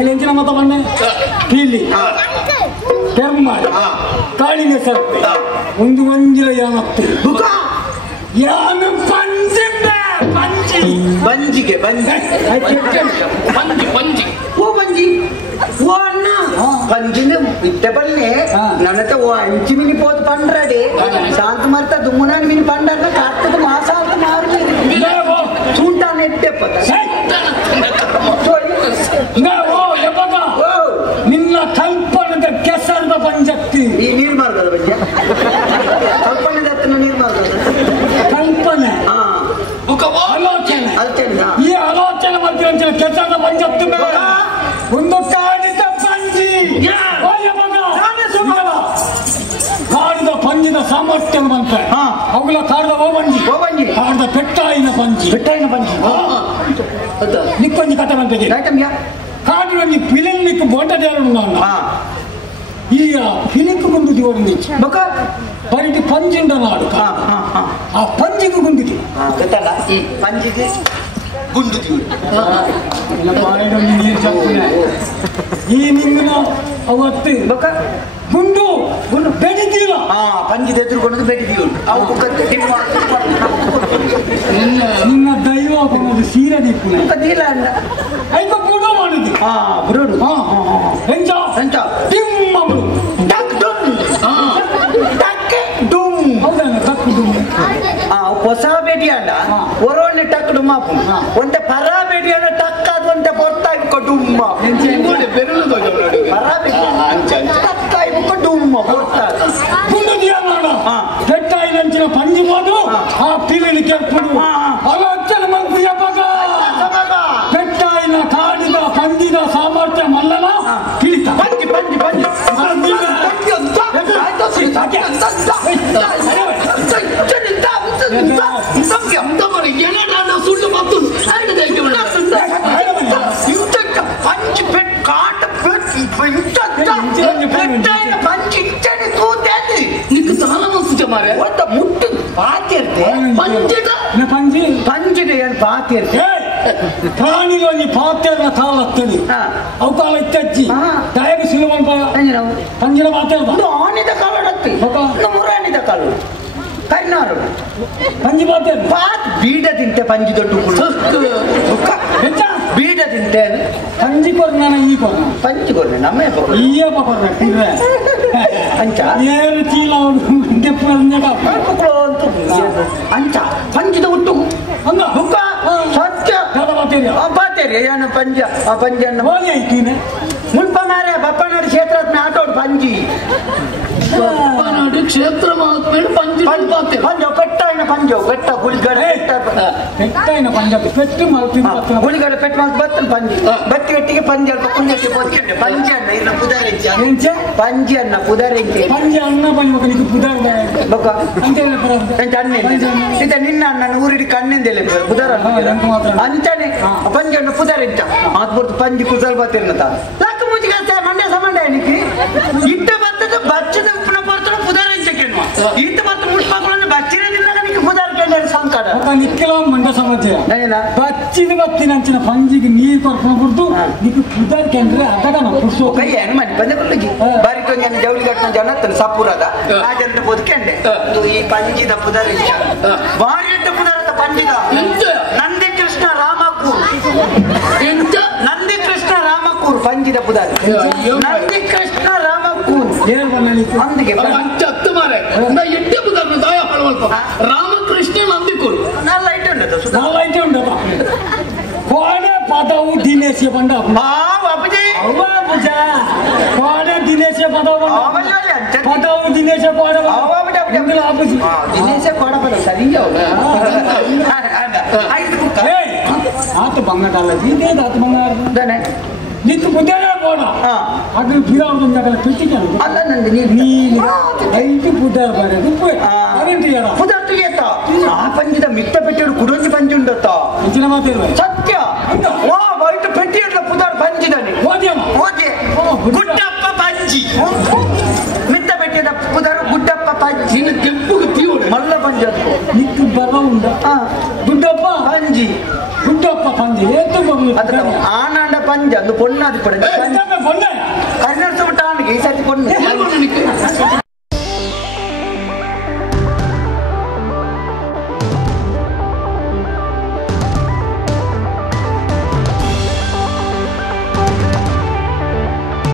ಎಂಚಿನ ಮತ ಬನ್ನೆ ಕೀಲಿ ಕೆಮ್ಮಲ್ ಕಾಳಿಗೆ ಸರ್ಪೆ ಒಂದು ಮಂಜಿಲ ಯಾನತ್ತೆ ಯಾನು ಬಂಜಿಗೆ ಬಂಜಿ ಬಂಜಿ ಓ ಬಂಜಿ ಓ ಅಣ್ಣ ಬಂಜಿನ ಬಿಟ್ಟೆ ಬನ್ನೆ ನನ್ನತ್ತ ಓ ಅಂಚಿ ಮಿನಿ ಪೋದು ಪಂಡ್ರಡೆ ಶಾಂತ ಮರ್ತ ದುಮ್ಮುನಾನ್ ಮಿನಿ ಪಂಡರ್ನ ಕಾರ್ತದ ಮಾಸ ಅಂತ ಮಾರು ಚೂಂಟ ನೆಟ್ಟೆಪ್ಪ ನಿನ್ನ ಕಲ್ಪನದ ಕೆಸರದ ಪಂಜಕ್ತಿ ಈ ನೀರ್ ಮಾರ್ಗದ ಬಗ್ಗೆ ಕಲ್ಪನೆದ ಹತ್ತಿರ ನೀರ್ ಮಾರ್ಗದ ಕಲ್ಪನೆ ಆಲೋಚನೆ ಈ ಆಲೋಚನೆ ಮಾಡ್ತೀರ ಕೆಸರದ ಪಂಜಕ್ತಿ ಒಂದು ಕಾಡಿದ ಪಂಜಿ ಕಾಡಿದ ಪಂಜಿನ ಸಾಮರ್ಥ್ಯ ಬಂತ ಅವುಗಳ ಕಾಡಿದ ಓಬಂಜಿ ಕಾಡಿದ ಪೆಟ್ಟಾಯಿನ ಪಂಜಿ ನಿಕ್ಕೊಂಜಿ ಕಥೆ ಬಂತಿದೆ ಕಾಡಿನಲ್ಲಿ ಪಿಲಿಕ್ ಬೋಟದೇರು ಈಗ ಪಿಲಿಕ್ ಗುಂಡು ದಿವಡಿ ಬರೀ ಪಂಜಿಂಡ ನಾಡು ಆ ಪಂಜಿಗೂ ಗುಂಡಿದೆ ಪಂಜಿಗೆ ಗುಂಡು ಈ ನಿಂಗಿನ ಅವತ್ತು ಗುಂಡು ಬೆಡಿತೀರ ಪಂಜಿದ ಎದುರುಗೊಂಡು ಬೆಡಿದೀವಿ ನಿನ್ನ ದೈವ ಕೊಡೋದು ಸೀರೆ ದಿಕ್ಕು ಐದು ಬುಡ ಮಾಡುದು ಬುರುಡು ಹೊಸ ಬೇಟಿ ಅಂಡ ಒರವನ್ನೇ ಟಕ್ ಡುಮ್ಮ ಒಂಟೆ ಪರ ಬೇಟಿ ಅಂಡ ಟಕ್ ಅದು ಒಂಟೆ ಹೊತ್ತಾಗಿ ಡುಮ್ಮ ಪರ ಬೇಟಿ ಡುಮ್ಮ ಪೆಟ್ಟಾಯಿ ನಂಚಿನ ಪಂಜಿ ಹೋದು ಆ ಪಿಲಿಲಿ ಕೆಪ್ಪುದು ಆಲೋಚನೆ ಮಂತ್ರಿಯ ಪದ ಪೆಟ್ಟಾಯಿನ ಕಾಡಿದ ಪಂಜಿದ ಸಾಮರ್ಥ್ಯ ಮಲ್ಲನ ಕಿಳಿತ ಪಂಜಿ ಪಂಜಿ ಪಂಜಿ ಸುಳ್ಳು ಮತ್ತು ಪಂಚಿ ಪೆಟ್ ಕಾಟ ಮುಟ್ಟು ಪಾತಿರ್ತೆ ಪಂಜಿದ ಏನು ಪಾತಿರ್ತೆ ಪ್ರಾಣಿಗಳಲ್ಲಿ ಪಾತ್ರೆಯ ಕಾಲ ಹತ್ತಲಿ ಅವು ಕಾಲ ಇತ್ತಜ್ಜಿ ದಯಗೆ ಸಿಲುವಂತ ಪಂಜಿನ ಮಾತಾಡ್ದು ಆನಿದ ಕಾಲ ಮುರಾಣಿದ ಕಾಲು ಕೈನಾರು ಪಂಜಿ ಮಾತಾಡ ಪಾತ್ ಬೀಡ ತಿಂತೆ ಪಂಜಿ ದೊಡ್ಡ ಬೀಡ ತಿಂತೆ ಪಂಜಿ ಕೊರ್ನ ಈ ಕೊರ್ನ ಪಂಜಿ ಕೊರ್ನೆ ನಮ್ಮ ಈಯ ಕೊರ್ನ ಅಂಚ ಏರು ಚೀಲ ಅಂಚ ಪಂಜಿದ ಹುಟ್ಟು ಅಂದ ಹುಕ್ಕ ಸತ್ಯ ಪಾತೇರಿ ಏನು ಪಂಜ ಆ ಪಂಜನ್ನು ಐತೀನಿ ಮುಲ್ಪ ಮಾರೆ ಬಪ್ಪನಾಡು ಕ್ಷೇತ್ರ ಆಟೋಡು ಪಂಜಿ ಕ್ಷೇತ್ರ ಪಂಜಿ ಪಂಜ ಪೆಟ್ಟಾಯಿನ ಪಂಜ ಪೆಟ್ಟ ಗುಳಿಗಡೆ ಪೆಟ್ಟಾಯಿನ ಪಂಜ ಪೆಟ್ಟು ಮಾಡ್ತೀನಿ ಗುಳಿಗಡೆ ಪೆಟ್ಟು ಮಾಡಿ ಬರ್ತದೆ ಪಂಜಿ ಬತ್ತಿ ಒಟ್ಟಿಗೆ ಪಂಜ ಪುಣ್ಯಕ್ಕೆ ಬೋದ್ಕೊಂಡೆ ಪಂಜಿ ಅನ್ನ ಇಲ್ಲ ಪುದಾರೆಂಚಿ ಪಂಜಿ ಅನ್ನ ಪುದಾರೆಂಚಿ ಪಂಜಿ ಅನ್ನ ಬಂದು ಪುದಾರ ಅಣ್ಣ ಇದ ನಿನ್ನ ಅಣ್ಣನ ಊರಿಡಿ ಕಣ್ಣಿಂದೆಲ್ಲ ಪುದಾರ ಅಂಚನೆ ಪಂಜನ್ನು ಪುದಾರೆಂಚ ಅದು ಬರ್ತು ಪಂಜಿ ಕುಸಲ್ ಬತ್ತಿರ್ನತ ಲಕ್ಕ ಮುಚ್ಚಿಗೆ ಮಂಡ್ಯ ಸಮಂಡ ಏನಕ್ಕೆ ಇಟ್ಟ ಬರ್ತದ ಬಚ್ಚದ ಉಪ್ಪನ ಬರ್ತದ ಪುದಾರೆಂಚಕ್ಕೆ ಇಟ್ಟ ಬತ್ತ ಮುಡ್ಪಾಕೊಳ್ಳೋಣ ಬಚ್ಚಿರದಿಂದ ಪುದಾರ ಕೇಳ ಸಂಕಟ ನಿಕ್ಕೆಲ ಮಂಡ್ಯ ಸಮಸ್ಯೆ ಬಚ್ಚಿದ ಬತ್ತಿನಂಚಿನ ಪಂಜಿಗೆ ನೀರು ಕರ್ಕೊಂಡು ಬಿಡ್ತು ನಿಕ್ಕೆ ಪುದಾರ ಕೇಂದ್ರ ಅದಾಗ ನಾವು ಕುಡ್ಸೋ ಕೈ ಏನು ಮಾಡಿ ಬಂದೆ ಕೊಟ್ಟಿಗೆ ಬಾರಿ ನಾನು ಜವಳಿ ಕಟ್ಟಿನ ಜನ ಸಪುರದ ಆ ಜನ ಬದುಕಂಡೆ ಈ ಪಂಜಿದ ಪುದಾರೆಂಚ ಬಾರಿ ಇಟ್ಟ ಪುದಾರದ ಪಂಜಿದ ನಂದಿ ಕೃಷ್ಣ ರಾಮಕ್ಕೂರ್ ನಂದಿ ಕೃಷ್ಣ ರಾಮಕ್ಕೂರ್ ಪಂಜಿದ ಪುದಾರಿ ನಂದಿ ಕೃಷ್ಣ ರಾಮಕ್ಕೂರ್ ಅಂದಿಗೆ ಎಟ್ಟೆ ಪುದಾರ ದಾಯ ಹಳವಲ್ಪ ರಾಮಕೃಷ್ಣ ನಂದಿಕೂರು ನಲ್ಲ ಐಟೆ ಉಂಟಪ್ಪ ಕೋಡೆ ಪದವು ದಿನೇಶ ಬಂಡ ಕೋಡೆ ದಿನೇಶ ಪದವು ಪದವು ದಿನೇಶ ಕೋಡ ದಿನೇಶ ಕೋಡಪದ ಸರಿ ಆತ ಬಂಗಾರ ಇದೇನು ಆತ ಬಂಗಾರ ನಿಂತು ಪುದಾರ ಕೋಡ ಅದು ಬಿರಾವದ ಪೆಟ್ಟಿಗೆ ಅಲ್ಲ ನಂದು ನೀನು ಐದು ಪುದಾರ ಬರೋದು ಪುದಾರ ತುಗಿಯತ್ತ ಆ ಪಂಜದ ಮಿತ್ತ ಪೆಟ್ಟಿಯರು ಕುಡೋಜಿ ಪಂಜಿ ಉಂಡತ್ತ ಹೆಚ್ಚಿನ ಮಾತಿರುವ ಸತ್ಯ ವಾ ವೈಟ್ ಪೆಟ್ಟಿಯಲ್ಲ ಪುದಾರ ಪಂಜಿದಾನೆ ಓದಿ ಗುಡ್ಡಪ್ಪ ಪಂಜಿ ಮಿತ್ತ ಪೆಟ್ಟಿಯದ ಪುದಾರ ಗುಡ್ಡಪ್ಪ ಪಂಜಿ ಕೆಂಪು ಮಲ್ಲ ಪಂಜ ನಿಕ್ಕು ಬರ ಉಂಡ ಗುಡ್ಡಪ್ಪ ಪಂಜಿ ಗುಡ್ಡಪ್ಪ ಪಂಜಿ ಆನಂದ ಪಂಜ ಅಂದು ಪೊಣ್ಣಾದಿ ಪಡೆ ಪೊನ್ನೆ ಕರ್ನಾಟಕ